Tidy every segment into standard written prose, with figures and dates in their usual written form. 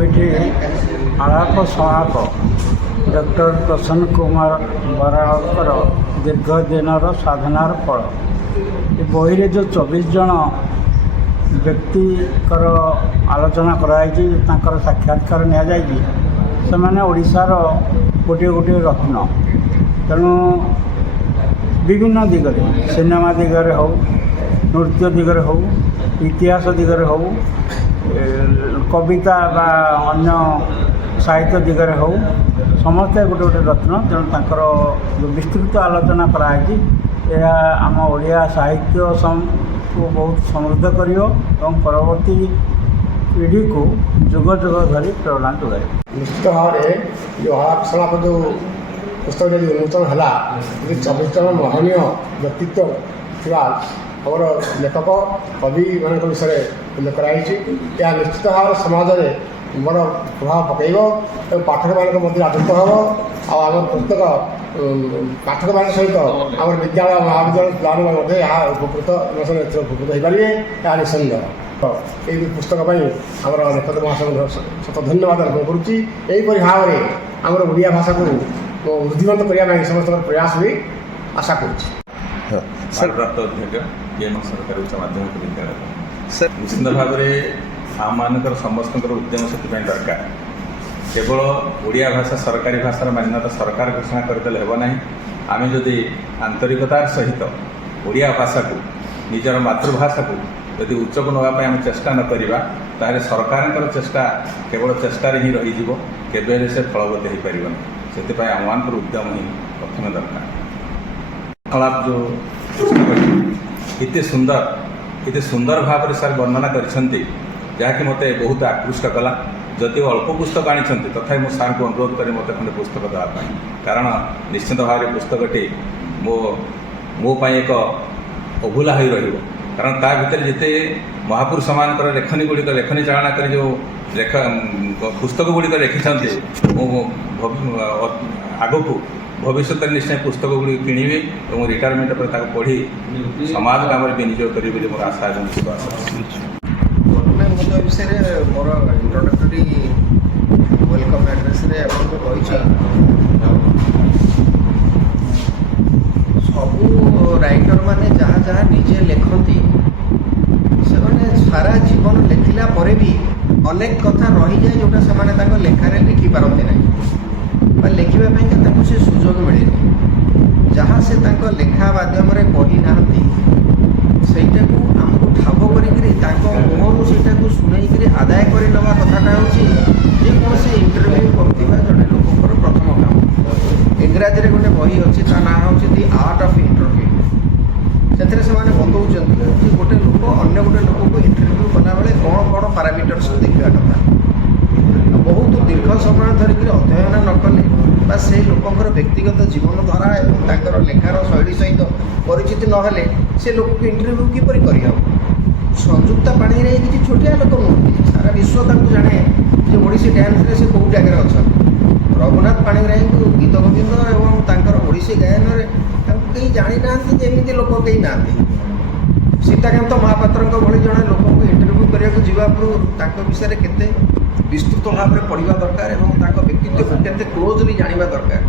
বইটি আলাপ সহায়ক ডক্টর প্রসন্ন কুমার বরাଳଙ୍କର দীর্ঘ দিনর সাধনার ফল। ଏ ବହିରେ ଯେଉଁ 24 ଜଣ ବ୍ୟକ୍ତିଙ୍କର ଆଲୋଚନା କରାଯାଇଛି, ତାଙ୍କର ସାକ୍ଷାତକାର ନିଆଯାଇଛି, ସେମାନେ ଓଡ଼ିଶାର ଗୋଟିଏ ଗୋଟିଏ ରତ୍ନ। ତେଣୁ ବିଭିନ୍ନ ଦିଗରେ, ସିନେମା ଦିଗରେ ହେଉ, ନୃତ୍ୟ ଦିଗରେ ହେଉ, ଇତିହାସ ଦିଗରେ ହେଉ, କବିତା ବା ଅନ୍ୟ ସାହିତ୍ୟ ଦିଗରେ ହେଉ, ସମସ୍ତେ ଗୋଟେ ଗୋଟେ ରତ୍ନ। ତେଣୁ ତାଙ୍କର ଯେଉଁ ବିସ୍ତୃତ ଆଲୋଚନା କରାଯାଇଛି, ଏହା ଆମ ଓଡ଼ିଆ ସାହିତ୍ୟକୁ ବହୁତ ସମୃଦ୍ଧ କରିବ ଏବଂ ପରବର୍ତ୍ତୀ ପିଢ଼ିକୁ ଯୁଗ ଯୁଗ ଧରି ପ୍ରେରଣା ଯୋଗାଇବ। ନିଶ୍ଚିତ ଭାବରେ ଯେଉଁ ହଳାପ ଯେଉଁ ପୁସ୍ତକ ଯଦି ଉନ୍ମୋଚନ ହେଲା, 24 ଜଣ ମହନୀୟ ବ୍ୟକ୍ତିତ୍ୱ ଥିବା ଆମର ଲେଖକ କବିମାନଙ୍କ ବିଷୟରେ ଉଲ୍ଲେଖ କରାଯାଇଛି। ଏହା ନିଶ୍ଚିତ ଭାବରେ ସମାଜରେ ବଡ଼ ପ୍ରଭାବ ପକାଇବ ଏବଂ ପାଠକମାନଙ୍କ ମଧ୍ୟରେ ଆଦୃତ ହେବ। ଆଉ ଆମର ପ୍ରତ୍ୟେକ ପାଠକମାନଙ୍କ ସହିତ ଆମର ବିଦ୍ୟାଳୟ ମହାବିଦ୍ୟାଳୟ ପିଲାମାନେ ମଧ୍ୟ ଏହା ଉପକୃତ ହୋଇପାରିବେ, ଏହା ନିଃସନ୍ଦେହ। ଏହି ପୁସ୍ତକ ପାଇଁ ଆମର ଲେଖକ ମହାଶୟଙ୍କୁ ସତ ଧନ୍ୟବାଦ ଅର୍ପଣ କରୁଛି। ଏହିପରି ଭାବରେ ଆମର ଓଡ଼ିଆ ଭାଷାକୁ ବୃଦ୍ଧିମନ୍ତ କରିବା ପାଇଁ ସମସ୍ତଙ୍କର ପ୍ରୟାସ ବି ଆଶା କରୁଛି। ଭାରପ୍ରାପ୍ତ ଅଧ୍ୟକ୍ଷ ପିଏମ୍ ସରକାରୀ ଉଚ୍ଚ ମାଧ୍ୟମିକ ବିଦ୍ୟାଳୟ ନିଶ୍ଚିତ ଭାବରେ ଆମମାନଙ୍କର ସମସ୍ତଙ୍କର ଉଦ୍ୟମ ସେଥିପାଇଁ ଦରକାର। କେବଳ ଓଡ଼ିଆ ଭାଷା ସରକାରୀ ଭାଷାର ମାନ୍ୟତା ସରକାର ଘୋଷଣା କରିଦେଲେ ହେବ ନାହିଁ। ଆମେ ଯଦି ଆନ୍ତରିକତାର ସହିତ ଓଡ଼ିଆ ଭାଷାକୁ ନିଜର ମାତୃଭାଷାକୁ ଯଦି ଉଚ୍ଚକୁ ନେବା ପାଇଁ ଆମେ ଚେଷ୍ଟା ନ କରିବା, ତାହେଲେ ସରକାରଙ୍କର ଚେଷ୍ଟା କେବଳ ଚେଷ୍ଟାରେ ହିଁ ରହିଯିବ, କେବେ ହେଲେ ସେ ଫଳବତୀ ହୋଇପାରିବନି। ସେଥିପାଇଁ ଆମମାନଙ୍କର ଉଦ୍ୟମ ହିଁ ପ୍ରଥମେ ଦରକାର। କଳାପ ଯେଉଁ ପୁସ୍ତକଟି ଏତେ ସୁନ୍ଦର ଭାବରେ ସାର୍ ବର୍ଣ୍ଣନା କରିଛନ୍ତି, ଯାହାକି ମୋତେ ବହୁତ ଆକୃଷ୍ଟ କଲା। ଯଦିଓ ଅଳ୍ପ ପୁସ୍ତକ ଆଣିଛନ୍ତି, ତଥାପି ମୁଁ ସାର୍ଙ୍କୁ ଅନୁରୋଧ କରି ମୋତେ ଖଣ୍ଡେ ପୁସ୍ତକ ଦେବା ପାଇଁ, କାରଣ ନିଶ୍ଚିତ ଭାବରେ ପୁସ୍ତକଟି ମୋ ପାଇଁ ଏକ ଅଭୁଲା ହୋଇ ରହିବ। କାରଣ ତା ଭିତରେ ଯେତେ ମହାପୁରୁଷମାନଙ୍କର ଲେଖନୀ ଚାଳନା କରି ଯେଉଁ ପୁସ୍ତକ ଗୁଡ଼ିକ ଲେଖିଛନ୍ତି, ମୁଁ ଆଗକୁ ଭବିଷ୍ୟତରେ ନିଶ୍ଚୟ ପୁସ୍ତକ ଗୁଡ଼ିକ କିଣିବି ଏବଂ ରିଟାୟାରମେଣ୍ଟ ପରେ ତାକୁ ପଢ଼ି ସମାଜ କାମରେ ବିନିଯୋଗ କରିବି ବୋଲି ମୋର ଆଶା ଏବଂ ବିଶ୍ୱାସ ଅଛି। ମୁଁ ବିଷୟରେ ମୋର ଇଣ୍ଟ୍ରୋଡକ୍ଟୋରୀ ୱେଲକମ୍ ଆଡ୍ରେସ୍ରେ ଆପଣଙ୍କୁ କହିଛି, ସବୁ ରାଇଟର୍ ମାନେ ଯାହା ଯାହା ନିଜେ ଲେଖନ୍ତି, ସେମାନେ ସାରା ଜୀବନ ଲେଖିଲା ପରେ ବି ଅନେକ କଥା ରହିଯାଏ ଯେଉଁଟା ସେମାନେ ତାଙ୍କ ଲେଖାରେ ଲେଖିପାରନ୍ତି ନାହିଁ ବା ଲେଖିବା ପାଇଁକା ତାଙ୍କୁ ସେ ସୁଯୋଗ ମିଳେନି। ଯାହା ସେ ତାଙ୍କ ଲେଖା ମାଧ୍ୟମରେ କହିନାହାନ୍ତି, ସେଇଟାକୁ ଆମକୁ ଠାବ କରିକିରି ତାଙ୍କ ମୁହଁରୁ ସେଇଟାକୁ ଶୁଣେଇକିରି ଆଦାୟ କରି ନେବା କଥାଟା ହେଉଛି ଯେକୌଣସି ଇଣ୍ଟରଭ୍ୟୁ କରୁଥିବା ଜଣେ ଲୋକଙ୍କର ପ୍ରଥମ କାମ। ଇଂରାଜୀରେ ଗୋଟେ ବହି ଅଛି, ତା ନାଁ ହେଉଛି ଦି ଆର୍ଟ ଅଫ୍ ଇଣ୍ଟରଭ୍ୟୁ। ସେଥିରେ ସେମାନେ ବତାଉଛନ୍ତି ଯେ ଗୋଟେ ଲୋକ ଅନ୍ୟ ଗୋଟେ ଲୋକକୁ ଇଣ୍ଟରଭ୍ୟୁ କଲାବେଳେ କ'ଣ କ'ଣ ପାରାମିଟର୍ସ ଦେଖିବା କଥା। ବହୁତ ଦୀର୍ଘ ସମୟ ଧରିକିରି ଅଧ୍ୟୟନ ନ କଲେ ବା ସେଇ ଲୋକଙ୍କର ବ୍ୟକ୍ତିଗତ ଜୀବନଧାରା ଏବଂ ତାଙ୍କର ଲେଖାର ଶୈଳୀ ସହିତ ପରିଚିତ ନହେଲେ ସେ ଲୋକକୁ ଇଣ୍ଟରଭ୍ୟୁ କିପରି କରିହେବ। ସଂଯୁକ୍ତା ପାଣିଗ୍ରାହୀ କିଛି ଛୋଟିଆ ଲୋକ ନୁହନ୍ତି, ସାରା ବିଶ୍ୱ ତାଙ୍କୁ ଜାଣେ ଯେ ଓଡ଼ିଶୀ ଡ୍ୟାନ୍ସରେ ସେ କେଉଁ ଜାଗାରେ ଅଛନ୍ତି। ରଘୁନାଥ ପାଣିଗ୍ରାହୀଙ୍କୁ ଗୀତ ଗୋବିନ୍ଦ ଏବଂ ତାଙ୍କର ଓଡ଼ିଶୀ ଗାୟନରେ ତାଙ୍କୁ କେହି ଜାଣିନାହାନ୍ତି ଯେ ଏମିତି ଲୋକ କେହି ନାହାନ୍ତି। ସୀତାକାନ୍ତ ମହାପାତ୍ରଙ୍କ ଭଳି ଜଣେ ଲୋକଙ୍କୁ ଇଣ୍ଟରଭ୍ୟୁ କରିବାକୁ ଯିବା ପୂର୍ବରୁ ତାଙ୍କ ବିଷୟରେ କେତେ ବିସ୍ତୃତ ଭାବରେ ପଢ଼ିବା ଦରକାର ଏବଂ ତାଙ୍କ ବ୍ୟକ୍ତିତ୍ୱକୁ କେତେ କ୍ଲୋଜଲି ଜାଣିବା ଦରକାର।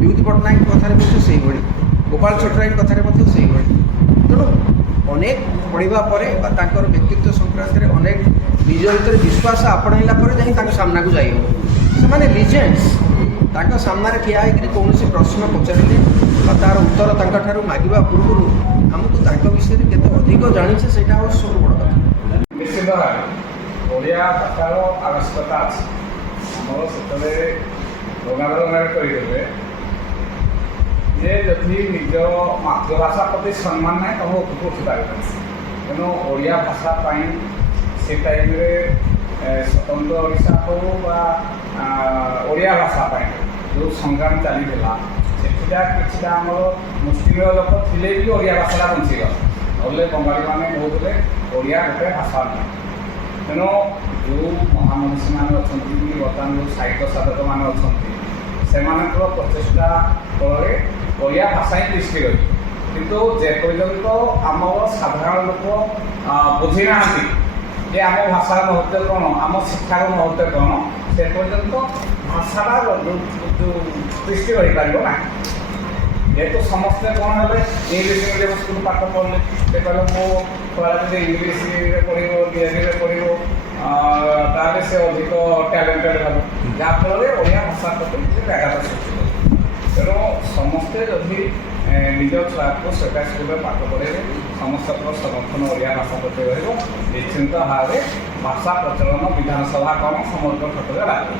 ବିଭୂତି ପଟ୍ଟନାୟକଙ୍କ କଥାରେ ମଧ୍ୟ ସେଇଭଳି, ଗୋପାଳ ଛୋଟରାୟଙ୍କ କଥାରେ ମଧ୍ୟ ସେଇଭଳି। ତେଣୁ ଅନେକ ପଢ଼ିବା ପରେ ବା ତାଙ୍କର ବ୍ୟକ୍ତିତ୍ୱ ସଂକ୍ରାନ୍ତରେ ଅନେକ ନିଜ ଭିତରେ ବିଶ୍ୱାସ ଆପଣେଇଲା ପରେ ଯାଇ ତାଙ୍କ ସାମ୍ନାକୁ ଯାଇ ହେବ। ସେମାନେ ଲିଜେଣ୍ଡସ୍। ତାଙ୍କ ସାମ୍ନାରେ ଠିଆ ହୋଇକରି କୌଣସି ପ୍ରଶ୍ନ ପଚାରିଲେ ବା ତା'ର ଉତ୍ତର ତାଙ୍କଠାରୁ ମାଗିବା ପୂର୍ବରୁ ଆମକୁ ତାଙ୍କ ବିଷୟରେ କେତେ ଅଧିକ ଜାଣିଛେ, ସେଇଟା ହେଉଛି ସବୁଠୁ ବଡ଼ କଥା। ନିଶ୍ଚିତ ଭାବେ ଓଡ଼ିଆ ଭାଷାର ଆବଶ୍ୟକତା ଅଛି। ଆମର ସେତେବେଳେ ଗଙ୍ଗାଧର କହିଦେବେ ଯେ ଯଦି ନିଜ ମାତୃଭାଷା ପ୍ରତି ସମ୍ମାନ ନାହିଁ ତମ ଉପରକୁ ଉଠିପାରିବନି। ତେଣୁ ଓଡ଼ିଆ ଭାଷା ପାଇଁ ସେ ଟାଇମ୍ରେ ସ୍ୱତନ୍ତ୍ର ଓଡ଼ିଶା ହେଉ ବା ଓଡ଼ିଆ ଭାଷା ପାଇଁ ଯେଉଁ ସଂଗ୍ରାମ ଚାଲିଥିଲା, ସେଥିଟା କିଛିଟା ଆମର ମୁସଲିମ ଲୋକ ଥିଲେ ବି ଓଡ଼ିଆ ଭାଷାଟା ବଞ୍ଚିଗଲା। ନହେଲେ ବଙ୍ଗାଳୀମାନେ କହୁଥିଲେ ଓଡ଼ିଆ ଗୋଟେ ଭାଷା ନୁହେଁ। ତେଣୁ ଯେଉଁ ମହାମନୀଷୀମାନେ ଅଛନ୍ତି, ବର୍ତ୍ତମାନ ଯେଉଁ ସାହିତ୍ୟ ସାଧକମାନେ ଅଛନ୍ତି, ସେମାନଙ୍କର ପ୍ରଚେଷ୍ଟା ଫଳରେ ଓଡ଼ିଆ ଭାଷା ହିଁ ତିଷ୍ଠି ରହିଛି। କିନ୍ତୁ ଯେପର୍ଯ୍ୟନ୍ତ ଆମର ସାଧାରଣ ଲୋକ ବୁଝି ନାହାନ୍ତି ଯେ ଆମ ଭାଷାର ମହତ୍ଵ କ'ଣ, ଆମ ଶିକ୍ଷାର ମହତ୍ଵ କ'ଣ, ସେ ପର୍ଯ୍ୟନ୍ତ ଭାଷାଟା ଯେଉଁ ସୃଷ୍ଟି ରହିପାରିବ ନାହିଁ। ଯେହେତୁ ସମସ୍ତେ କ'ଣ ହେଲେ ଇଂଲିଶ ମିଡ଼ିୟମ୍ ସ୍କୁଲ ପାଠ ପଢ଼ିଲେ, ସେ କହିଲେ ମୋ ଛୁଆ ଯଦି ଇଂଲିଶରେ ପଢ଼ିବ, ଡିଏଲ୍ଇରେ ପଢ଼ିବ, ତାହେଲେ ସେ ଅଧିକ ଟ୍ୟାଲେଣ୍ଟେଡ଼ ହେବ, ଯାହାଫଳରେ ଓଡ଼ିଆ ଭାଷା ପ୍ରତି ସେ ବ୍ୟାଘାତ ସୃଷ୍ଟି ହେବ। ତେଣୁ ସମସ୍ତେ ଯଦି ନିଜ ଛୁଆକୁ ସରକାରୀ ସ୍କୁଲରେ ପାଠ ପଢ଼ାଇବେ, ସମସ୍ତଙ୍କର ସମର୍ଥନ ଓଡ଼ିଆ ଭାଷା ପ୍ରତି ରହିବ, ନିଶ୍ଚିନ୍ତ ଭାବରେ ଭାଷା ପ୍ରଚଳନ ବିଧାନସଭା କ'ଣ ସମଗ୍ର କ୍ଷେତ୍ରରେ ଲାଗୁ।